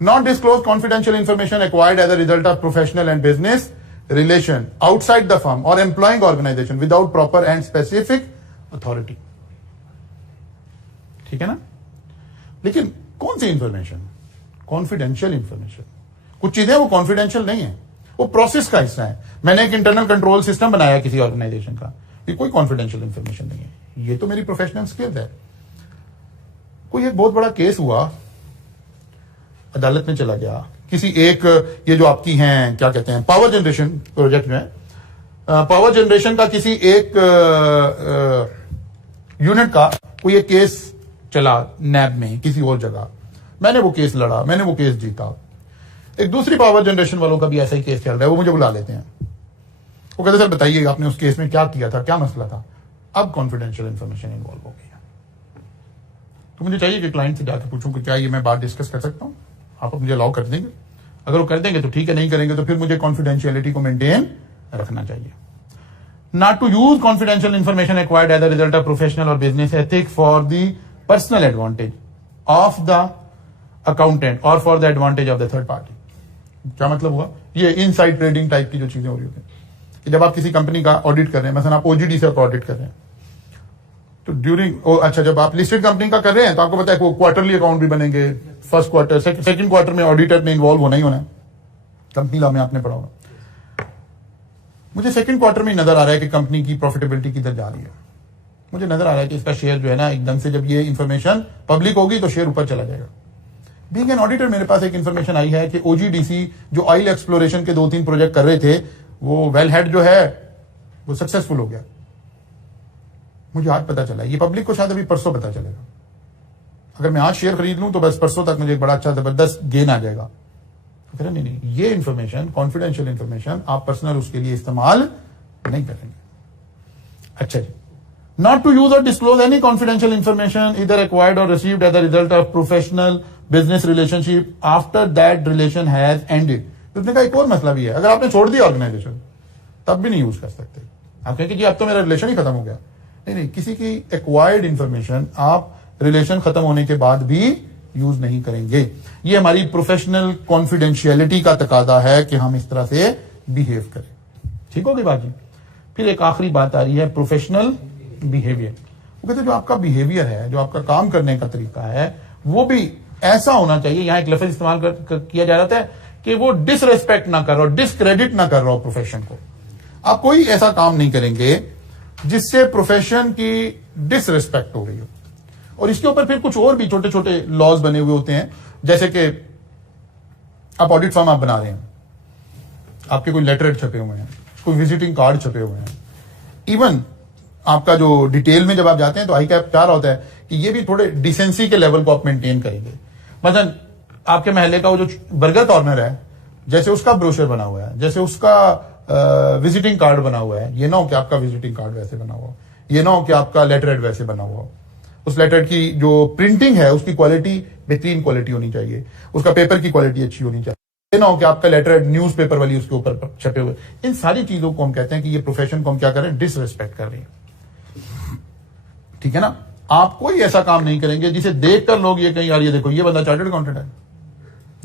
not disclose confidential information acquired as a result of professional and business relation outside the firm और employing organisation without proper and specific authority. ठीक है ना? लेकिन कौन सी इंफॉर्मेशन? Confidential information. कुछ चीजें वो कॉन्फिडेंशियल नहीं है, वो प्रोसेस का हिस्सा है। मैंने एक इंटरनल कंट्रोल सिस्टम बनाया किसी ऑर्गेनाइजेशन का, ये कोई कॉन्फिडेंशियल इंफॉर्मेशन नहीं है, ये तो मेरी प्रोफेशनल स्किल्स है। कोई एक बहुत बड़ा केस हुआ, अदालत में चला गया, किसी एक, ये जो आपकी हैं क्या कहते हैं, पावर जनरेशन प्रोजेक्ट में, पावर जनरेशन का किसी एक यूनिट का कोई एक केस चला नैब में किसी और जगह, मैंने वो केस लड़ा, मैंने वो केस जीता। एक दूसरी पावर जनरेशन वालों का भी ऐसा ही केस चल रहा है, वो मुझे बुला लेते हैं, वो कहते सर बताइए आपने उस केस में क्या किया था, क्या मसला था। अब कॉन्फिडेंशियल इंफॉर्मेशन इन्वॉल्व हो गई है, तो मुझे चाहिए कि क्लाइंट से जाकर पूछूं कि क्या ये मैं बात डिस्कस कर सकता हूं, आप मुझे अलाउ कर देंगे? अगर वो कर देंगे तो ठीक है, नहीं करेंगे तो फिर मुझे कॉन्फिडेंशियलिटी को मेंटेन रखना चाहिए। Not to use confidential information acquired as a result of professional or business ethic for the personal advantage of the accountant or for the advantage of the third party। क्या मतलब हुआ? ये inside trading type की जो चीजें हो रही होती हैं कि जब आप किसी कंपनी का ऑडिट कर रहे हैं, मतलब आप ओजीडी से ऑडिट कर रहे हैं, तो अच्छा जब आप लिस्टेड कंपनी का कर रहे हैं तो आपको पता है क्वार्टरली अकाउंट भी बनेंगे, फर्स्ट क्वार्टर सेकंड क्वार्टर में ऑडिटर ने इन्वॉल्व होना ही होना है, कंपनी लॉ में आपने पढ़ा होगा। मुझे सेकंड क्वार्टर में नजर आ रहा है कि कंपनी की प्रॉफिटेबिलिटी किधर जा रही है, मुझे नजर आ रहा है कि इसका शेयर जो है ना, एकदम से जब ये इंफॉर्मेशन पब्लिक होगी तो शेयर ऊपर चला जाएगा। बीइंग एन ऑडिटर मेरे पास एक इंफॉर्मेशन आई है कि ओजीडीसी जो ऑयल एक्सप्लोरेशन के 2-3 प्रोजेक्ट कर रहे थे, वो वेल हेड जो है वो सक्सेसफुल हो गया। मुझे आज पता चला, ये पब्लिक को शायद अभी परसों पता चलेगा। अगर मैं आज शेयर खरीद लूं तो बस परसों तक मुझे एक बड़ा अच्छा जबरदस्त गेन आ जाएगा। तो फिर नहीं, ये इंफॉर्मेशन कॉन्फिडेंशियल इंफॉर्मेशन आप पर्सनल उसके लिए इस्तेमाल नहीं करेंगे। अच्छा जी, नॉट टू यूज और डिस्क्लोज एनी कॉन्फिडेंशियल इंफॉर्मेशन इधर एक्वायर्ड और received as a result of professional business relationship after that relation has ended. उसने कहा एक और मसला भी है, अगर आपने छोड़ दिया ऑर्गेनाइजेशन तब भी नहीं यूज कर सकते। आप कहेंगे जी अब तो मेरा रिलेशन ही खत्म हो गया। नहीं, किसी की एक्वायर्ड इंफॉर्मेशन आप रिलेशन खत्म होने के बाद भी यूज नहीं करेंगे। ये हमारी प्रोफेशनल कॉन्फिडेंशियलिटी का तकाजा है कि हम इस तरह से बिहेव करें। ठीक होगी बात जी। फिर एक आखिरी बात आ रही है, प्रोफेशनल बिहेवियर। वो कहते जो आपका बिहेवियर है, जो आपका काम करने का तरीका है, वो भी ऐसा होना चाहिए। यहां एक लफ्ज इस्तेमाल किया जा रहा है कि वो डिसरेस्पेक्ट ना कर रहा हो, डिसक्रेडिट ना कर रहा हो प्रोफेशन को। आप कोई ऐसा काम नहीं करेंगे जिससे प्रोफेशन की डिसरेस्पेक्ट हो रही हो। और इसके ऊपर फिर कुछ और भी छोटे छोटे लॉज बने हुए होते हैं, जैसे कि आप ऑडिट फर्म आप बना रहे हैं, आपके कोई लेटर छपे हुए हैं, कोई विजिटिंग कार्ड छपे हुए हैं, इवन आपका जो डिटेल में जब आप जाते हैं तो आई कैप चाह रहा होता है कि ये भी थोड़े डिसेंसी के लेवल को आप मेंटेन करेंगे। मतलब आपके महल्ले का वो जो बर्गर कॉर्नर है, जैसे उसका ब्रोशर बना हुआ है, जैसे उसका विजिटिंग कार्ड बना हुआ है, ये ना हो कि आपका विजिटिंग कार्ड वैसे बना हुआ हो, ये ना हो कि आपका लेटर हेड वैसे बना हुआ हो। उस लेटर की जो प्रिंटिंग है उसकी क्वालिटी बेहतरीन क्वालिटी होनी चाहिए, उसका पेपर की क्वालिटी अच्छी होनी चाहिए, ये ना हो कि आपका लेटर हेड न्यूज पेपर वाली उसके ऊपर छपे हुए। इन सारी चीजों को हम कहते हैं कि ये प्रोफेशन को हम क्या कर रहे हैं, डिसरेस्पेक्ट कर रहे हैं। ठीक है ना? आप कोई ऐसा काम नहीं करेंगे जिसे देखकर लोग ये कहें यार ये देखो ये बंदा चार्टर्ड अकाउंटेंट है,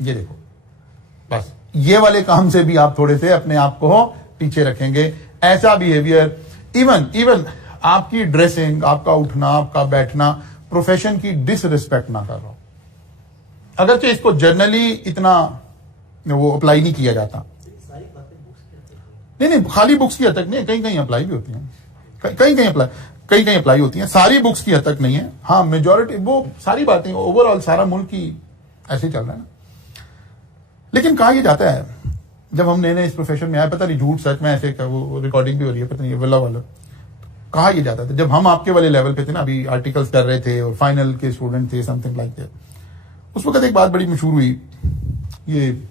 ये देखो। बस ये वाले काम से भी आप थोड़े से अपने आप को पीछे रखेंगे। ऐसा बिहेवियर, इवन आपकी ड्रेसिंग, आपका उठना, आपका बैठना प्रोफेशन की डिसरिस्पेक्ट ना कर रहा हो। अगरचे इसको जर्नली इतना वो अप्लाई नहीं किया जाता, नहीं खाली बुक्स की हद तक नहीं, कहीं कहीं अप्लाई भी होती है, कहीं कहीं अप्लाई होती है, सारी बुक्स की हद तक नहीं है। हाँ मेजॉरिटी वो सारी बातें ओवरऑल सारा मुल्क की ऐसे चल रहा है ना। लेकिन कहा यह जाता है, जब हम नए नए इस प्रोफेशन में आए, पता नहीं झूठ सच में ऐसे वो रिकॉर्डिंग भी हो रही है, पता नहीं वल्ला वाला, कहा यह जाता था जब हम आपके वाले लेवल पे थे ना, अभी आर्टिकल्स कर रहे थे और फाइनल के स्टूडेंट थे, समथिंग लाइक दैट। उस वक्त एक बात बड़ी मशहूर हुई, ये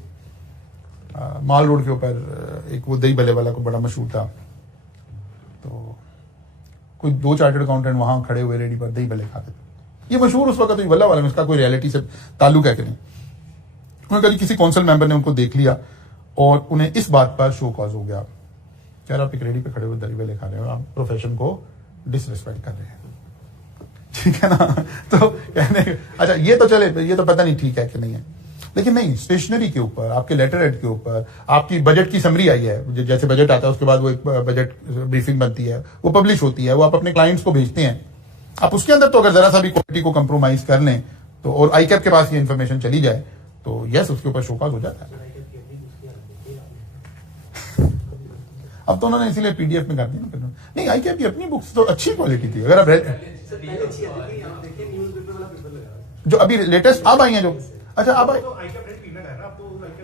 माल रोड के ऊपर एक वो दही भले वाला को बड़ा मशहूर था, तो कोई 2 चार्टर्ड अकाउंटेंट वहां खड़े हुए रेडी पर दही भले खाते थे। ये मशहूर उस वक्त वल्ला वाला में, इसका कोई रियलिटी से ताल्लुक है कि नहीं। कल किसी काउंसिल मेंबर ने उनको देख लिया और उन्हें इस बात पर शो कॉज हो गया, यार आप एक रेडी पे खड़े हुए दरी पे खा रहे हो, आप प्रोफेशन को डिसरिस्पेक्ट कर रहे हैं, ठीक है ना। तो कहने अच्छा ये तो चले, ये तो पता नहीं ठीक है कि नहीं है, लेकिन नहीं, स्टेशनरी के ऊपर, आपके लेटर हेड के ऊपर, आपकी बजट की समरी आई है, जैसे बजट आता है उसके बाद वो एक बजट ब्रीफिंग बनती है, वो पब्लिश होती है, वो आप अपने क्लाइंट्स को भेजते हैं, आप उसके अंदर तो अगर जरा सा भी क्वालिटी को कंप्रोमाइज कर लें तो, और आईकैप के पास ये इन्फॉर्मेशन चली जाए तो यस उसके ऊपर शोकाज हो जाता है। अब तो उन्होंने इसीलिए पीडीएफ में कर दिया। नहीं, आईकैप की अपनी बुक्स तो अच्छी क्वालिटी थी, अगर आप जो अभी लेटेस्ट अब आई हैं जो, अच्छा अब आई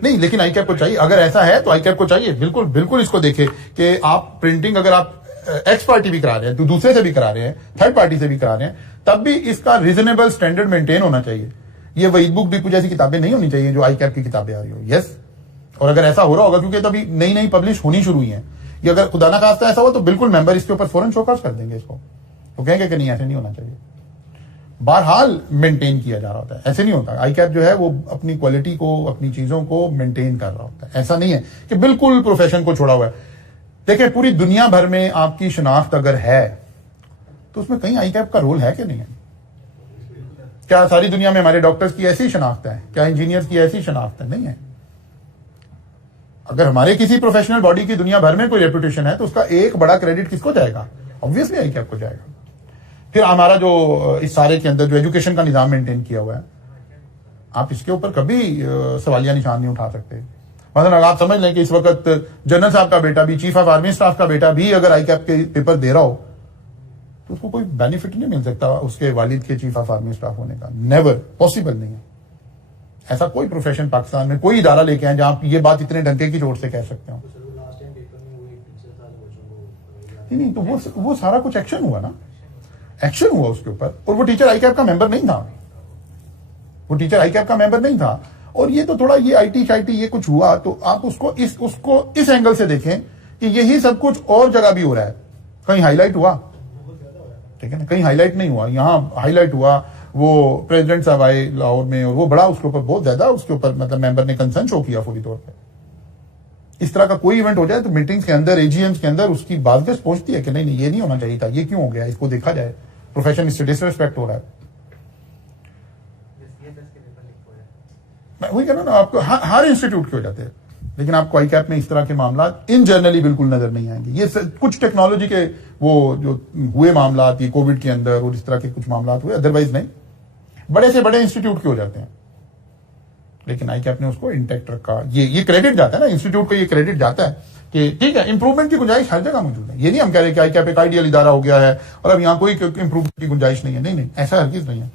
नहीं, लेकिन आईकैप को चाहिए, अगर ऐसा है तो आईकैप को चाहिए, बिल्कुल बिल्कुल इसको देखे कि आप प्रिंटिंग अगर आप एक्स पार्टी भी करा रहे हैं तो दूसरे से भी करा रहे हैं, थर्ड पार्टी से भी करा रहे हैं, तब भी इसका रीजनेबल स्टैंडर्ड मेंटेन होना चाहिए। ये वहीद बुक डिपो जैसी किताबें नहीं होनी चाहिए जो आईकैप की किताबें आ रही हो। यस, और अगर ऐसा हो रहा होगा क्योंकि तभी नई नई पब्लिश होनी शुरू हुई है, ये अगर खुदा ना खास्ता ऐसा हो तो बिल्कुल मेंबर इसके ऊपर फौरन शोकॉज कर देंगे इसको, तो कहेंगे कि नहीं ऐसे नहीं होना चाहिए। बहरहाल मेंटेन किया जा रहा होता है, ऐसे नहीं होता। आईकैप जो है वो अपनी क्वालिटी को, अपनी चीजों को मेंटेन कर रहा होता है, ऐसा नहीं है कि बिल्कुल प्रोफेशन को छोड़ा हुआ है। देखिए पूरी दुनिया भर में आपकी शनाख्त अगर है तो उसमें कहीं आईकैप का रोल है कि नहीं है? क्या सारी दुनिया में हमारे डॉक्टर्स की ऐसी शनाख्त है? क्या इंजीनियर्स की ऐसी शनाख्त है? नहीं है। अगर हमारे किसी प्रोफेशनल बॉडी की दुनिया भर में कोई रेपुटेशन है तो उसका एक बड़ा क्रेडिट किसको जाएगा? ऑब्वियसली आईकैप को जाएगा। फिर हमारा जो इस सारे के अंदर जो एजुकेशन का निजाम मेंटेन किया हुआ है, आप इसके ऊपर कभी सवालिया निशान नहीं उठा सकते। मतलब अगर आप समझ लें कि इस वक्त जनरल साहब का बेटा भी, चीफ ऑफ आर्मी स्टाफ का बेटा भी अगर आईकैप के पेपर दे रहा हो तो उसको कोई बेनिफिट नहीं मिल सकता उसके वालिद के चीफ ऑफ आर्मी स्टाफ होने का। नेवर, पॉसिबल नहीं है। ऐसा कोई प्रोफेशन पाकिस्तान में, कोई इदारा लेके आए जहां आप ये बात इतने डंके की चोट से कह सकते हो। नहीं, तो वो सारा कुछ एक्शन हुआ ना, एक्शन हुआ उसके ऊपर, और वो टीचर आईकैप का मेंबर नहीं था, वो टीचर आईकैप का मेंबर नहीं था। और ये तो थोड़ा ये आईटी शाईटी ये कुछ हुआ तो आप उसको इस एंगल से देखें कि यही सब कुछ और जगह भी हो रहा है। कहीं हाईलाइट हुआ, ठीक है ना, कहीं हाईलाइट नहीं हुआ, यहां हाईलाइट हुआ। वो प्रेसिडेंट साहब आए लाहौर में और वो बड़ा उसके ऊपर बहुत ज्यादा उसके ऊपर मतलब मेंबर ने कंसर्न शो किया फौरी तौर पर। इस तरह का कोई इवेंट हो जाए तो मीटिंग्स के अंदर, एजीएम्स के अंदर उसकी बात पहुंचती है कि नहीं ये नहीं होना चाहिए था, ये क्यों हो गया, इसको देखा जाए, प्रोफेशन इससे डिसरिस्पेक्ट हो रहा है। मैं वही कह रहा हूं ना, आपको हर इंस्टीट्यूट के हो जाते हैं, लेकिन आपको आईकैप में इस तरह के मामला इन जनरली बिल्कुल नजर नहीं आएंगे। ये कुछ टेक्नोलॉजी के वो जो हुए मामला, ये कोविड के अंदर और इस तरह के कुछ मामला हुए, अदरवाइज नहीं, बड़े से बड़े इंस्टीट्यूट के हो जाते हैं। लेकिन आईकैप ने उसको इंटैक्ट रखा। ये क्रेडिट जाता है ना इंस्टीट्यूट को, ये क्रेडिट जाता है कि ठीक है, इंप्रूवमेंट की गुंजाइश हर जगह मौजूद है। ये नहीं हम कह रहे कि आईकैप एक आइडियल इदारा हो गया है और अब यहां कोई इंप्रूवमेंट की गुंजाइश नहीं है, नहीं, ऐसा हरगिज नहीं है।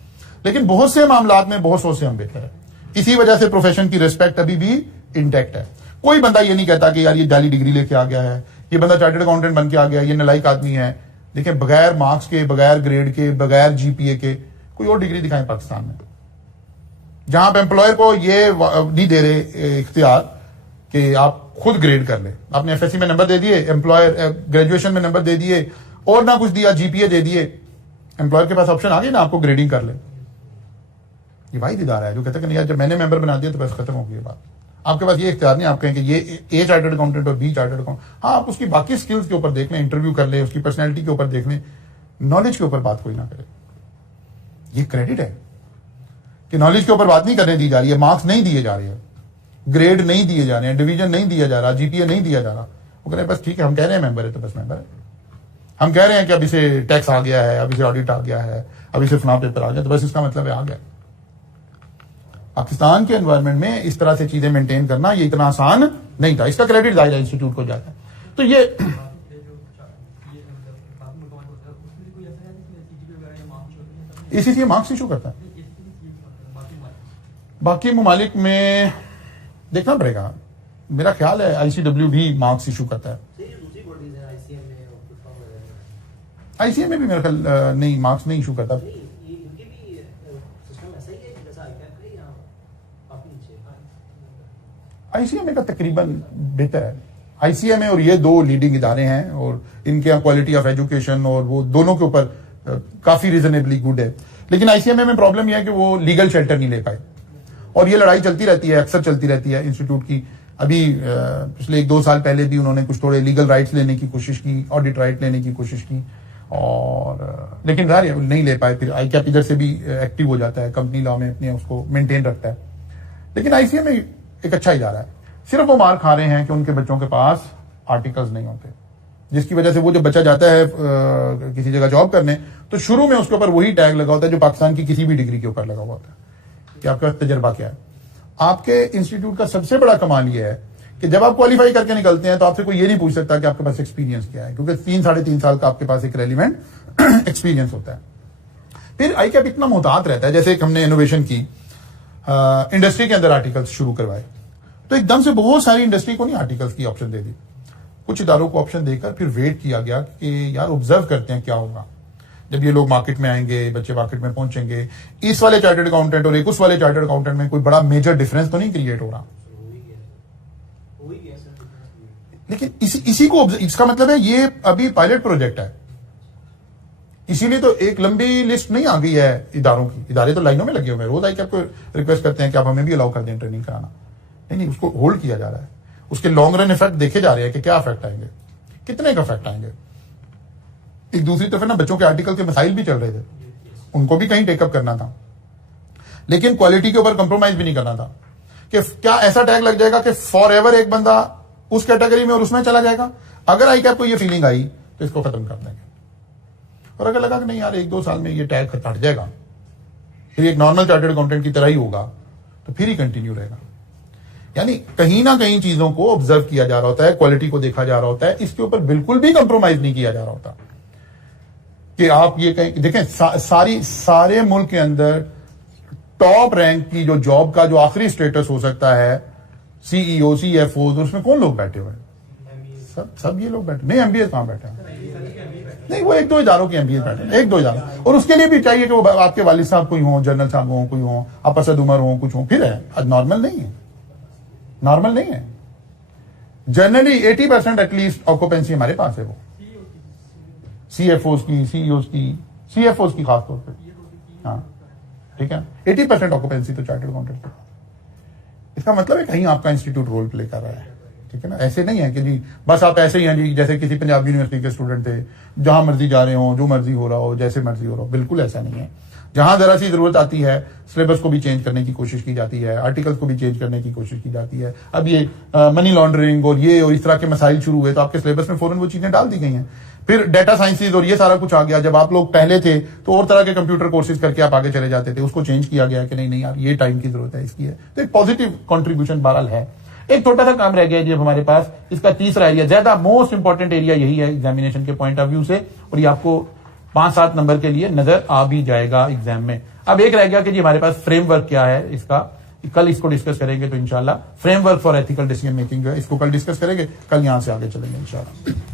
लेकिन बहुत से मामला में बहुत सौ से हम बेहतर है। इसी वजह से प्रोफेशन की रिस्पेक्ट अभी भी इंटैक्ट है। कोई बंदा ये नहीं कहता कि यार ये जाली डिग्री लेके आ गया है, ये बंदा चार्टर्ड अकाउंटेंट बन के आ गया, ये नालायक आदमी है। देखिए बगैर मार्क्स के, बगैर ग्रेड के, बगैर जीपीए के कोई और डिग्री दिखाएं पाकिस्तान में, जहां पे एम्प्लॉयर को ये नहीं दे रहे इख्तियार कि आप खुद ग्रेड कर ले। आपने एफएससी में नंबर दे दिए, एम्प्लॉयर ग्रेजुएशन में नंबर दे दिए और ना कुछ दिया, जीपीए दे दिए, एम्प्लॉयर के पास ऑप्शन आ गया ना आपको ग्रेडिंग कर ले। ये वाहिद इदारा है जो कहता है कि यार जब मैंने मेंबर बना दिया तो बस खत्म हो गई बात। आपके पास ये इख्तियार नहीं, आप कहें कि ये ए चार्टर्ड अकाउंटेंट और बी चार्टर्ड अकाउंटेंट। हाँ, आप उसकी बाकी स्किल्स के ऊपर देख लें, इंटरव्यू कर लें, उसकी पर्सनैलिटी के ऊपर देख लें, नॉलेज के ऊपर बात कोई ना करे। ये क्रेडिट है कि नॉलेज के ऊपर बात नहीं करने दी जा रही है, मार्क्स नहीं दिए जा रहे हैं, ग्रेड नहीं दिए जा रहे हैं, डिवीजन नहीं दिया जा रहा, जीपीए नहीं दिया जा रहा। वो कह रहे हैं बस ठीक है, हम कह रहे हैं मेंबर है तो बस मेंबर है। हम कह रहे हैं कि अब इसे टैक्स आ गया है, अब इसे ऑडिट आ गया है, अब इसे फलां पेपर आ गया, तो बस इसका मतलब है आ गया। पाकिस्तान के एनवायरनमेंट में इस तरह से चीजें मेंटेन करना ये इतना आसान नहीं था। इसका क्रेडिट जाहिर है इंस्टीट्यूट को जाता है। तो ये इसी मार्क्स इशू करता है। बाकी ममालिक में देखना पड़ेगा, मेरा ख्याल है आईसीडब्ल्यू भी मार्क्स इशू करता है। आईसीएमए भी मेरा ख्याल नहीं, मार्क्स नहीं इशू करता। आईसीएमए का तकरीबन बेहतर है। आईसीएमए और ये दो लीडिंग इदारे हैं और इनके यहाँ क्वालिटी ऑफ एजुकेशन और वो दोनों के ऊपर काफी रीजनेबली गुड है। लेकिन आईसीएमए में प्रॉब्लम यह है कि वो लीगल शेल्टर नहीं ले पाए और ये लड़ाई चलती रहती है, अक्सर चलती रहती है इंस्टीट्यूट की। अभी पिछले 1-2 साल पहले भी उन्होंने कुछ थोड़े लीगल राइट्स लेने की कोशिश की, ऑडिट राइट लेने की कोशिश की, और लेकिन ज़ाहिर नहीं ले पाए। फिर ICAP इधर से भी एक्टिव हो जाता है, कंपनी लॉ में अपने उसको मेंटेन रखता है। लेकिन ICA में एक अच्छा इदारा है, सिर्फ वो मार खा रहे हैं कि उनके बच्चों के पास आर्टिकल्स नहीं होते, जिसकी वजह से वो जब बच्चा जाता है किसी जगह जॉब करने, तो शुरू में उसके ऊपर वही टैग लगा होता है जो पाकिस्तान की किसी भी डिग्री के ऊपर लगा हुआ होता है कि आपका तजर्बा क्या है। आपके इंस्टीट्यूट का सबसे बड़ा कमाल यह है कि जब आप क्वालिफाई करके निकलते हैं तो आपसे कोई ये नहीं पूछ सकता कि आपके पास एक्सपीरियंस क्या है, क्योंकि 3-3.5 साल का आपके पास एक रेलिवेंट एक्सपीरियंस होता है। फिर ICAP इतना मोहतात रहता है, जैसे एक हमने इनोवेशन की, इंडस्ट्री के अंदर आर्टिकल्स शुरू करवाए, तो एकदम से बहुत सारी इंडस्ट्री को नहीं आर्टिकल्स की ऑप्शन दे दी, कुछ इदारों को ऑप्शन देकर फिर वेट किया गया कि यार ऑब्जर्व करते हैं क्या होगा जब ये लोग मार्केट में आएंगे, बच्चे मार्केट में पहुंचेंगे, इस वाले चार्टर्ड अकाउंटेंट और एक उस वाले चार्टर्ड अकाउंटेंट में कोई बड़ा मेजर डिफरेंस तो नहीं क्रिएट हो रहा। लेकिन इसी को, इसका मतलब है ये अभी पायलट प्रोजेक्ट है, इसीलिए तो एक लंबी लिस्ट नहीं आ गई है इदारों की। इदारे तो लाइनों में लगे हुए हैं, रोज ICAP को रिक्वेस्ट करते हैं कि आप हमें भी अलाउ कर दें ट्रेनिंग कराना। नहीं, उसको होल्ड किया जा रहा है, उसके लॉन्ग रन इफेक्ट देखे जा रहे हैं कि क्या इफेक्ट आएंगे, कितने का इफेक्ट आएंगे। एक दूसरी तरफ ना बच्चों के आर्टिकल के मसाइल भी चल रहे थे, उनको भी कहीं टेकअप करना था, लेकिन क्वालिटी के ऊपर कंप्रोमाइज भी नहीं करना था कि क्या ऐसा टैग लग जाएगा कि फॉर एवर एक बंदा उस कैटेगरी में और उसमें चला जाएगा। अगर ICAP को ये फीलिंग आई तो इसको खत्म कर देंगे, और अगर लगा कि नहीं यार 1-2 साल में ये टैग हट जाएगा, फिर एक नॉर्मल चार्टर्ड अकाउंटेंट की तरह ही होगा, तो फिर ही कंटिन्यू रहेगा। यानी कहीं ना कहीं चीजों को ऑब्जर्व किया जा रहा होता है, क्वालिटी को देखा जा रहा होता है, इसके ऊपर बिल्कुल भी कंप्रोमाइज नहीं किया जा रहा होता कि आप ये कहीं देखें। सारे मुल्क के अंदर टॉप रैंक की जो जॉब का जो आखिरी स्टेटस हो सकता है, CEO, CFO, उसमें कौन लोग बैठे हुए हैं? सब ये लोग बैठे नहीं। MBA कहां बैठे हैं? नहीं, वो 1-2 इदारों के MBA बैठे हैं, 1-2 इदारों, और उसके लिए भी चाहिए कि वो आपके वालिद साहब कोई हो, जनरल साहब हो, कोई हो, आप असद उमर हो, कुछ हो, फिर है। नॉर्मल नहीं है, नॉर्मल नहीं है। जनरली 80% एटलीस्ट ऑक्यूपेंसी हमारे पास है, वो CFOs की, CEOs की, CFOs की खासतौर पर, हाँ ठीक है, 80% ऑक्यूपेंसी तो चार्टर्ड अकाउंटेंट की। इसका मतलब है कहीं आपका इंस्टीट्यूट रोल प्ले कर रहा है, ठीक है ना। ऐसे नहीं है कि जी बस आप ऐसे ही हैं जी जैसे किसी पंजाबी यूनिवर्सिटी के स्टूडेंट थे, जहां मर्जी जा रहे हो, जो मर्जी हो रहा हो, जैसे मर्जी हो रहा हो। बिल्कुल ऐसा नहीं है। जहां जरा सी जरूरत आती है, सिलेबस को भी चेंज करने की कोशिश की जाती है, आर्टिकल्स को भी चेंज करने की कोशिश की जाती है। अब ये मनी लॉन्ड्रिंग और ये और इस तरह के मसाइल शुरू हुए तो आपके सिलेबस में फौरन वो चीजें डाल दी गई हैं। फिर डेटा साइंसेज और ये सारा कुछ आ गया। जब आप लोग पहले थे तो और तरह के कंप्यूटर कोर्सेज करके आप आगे चले जाते थे, उसको चेंज किया गया कि नहीं यार ये टाइम की जरूरत है, इसकी है। तो एक पॉजिटिव कॉन्ट्रीब्यूशन बहरहाल है। एक छोटा सा काम रह गया है जी हमारे पास, इसका तीसरा एरिया, ज्यादा मोस्ट इंपॉर्टेंट एरिया यही है एग्जामिनेशन के पॉइंट ऑफ व्यू से, और ये आपको 5-7 नंबर के लिए नजर आ भी जाएगा एग्जाम में। अब एक रह गया कि जी हमारे पास फ्रेमवर्क क्या है इसका, कल इसको डिस्कस करेंगे। तो इंशाल्लाह framework for ethical decision making जो है इसको कल डिस्कस करेंगे, कल यहां से आगे चलेंगे इंशाल्लाह।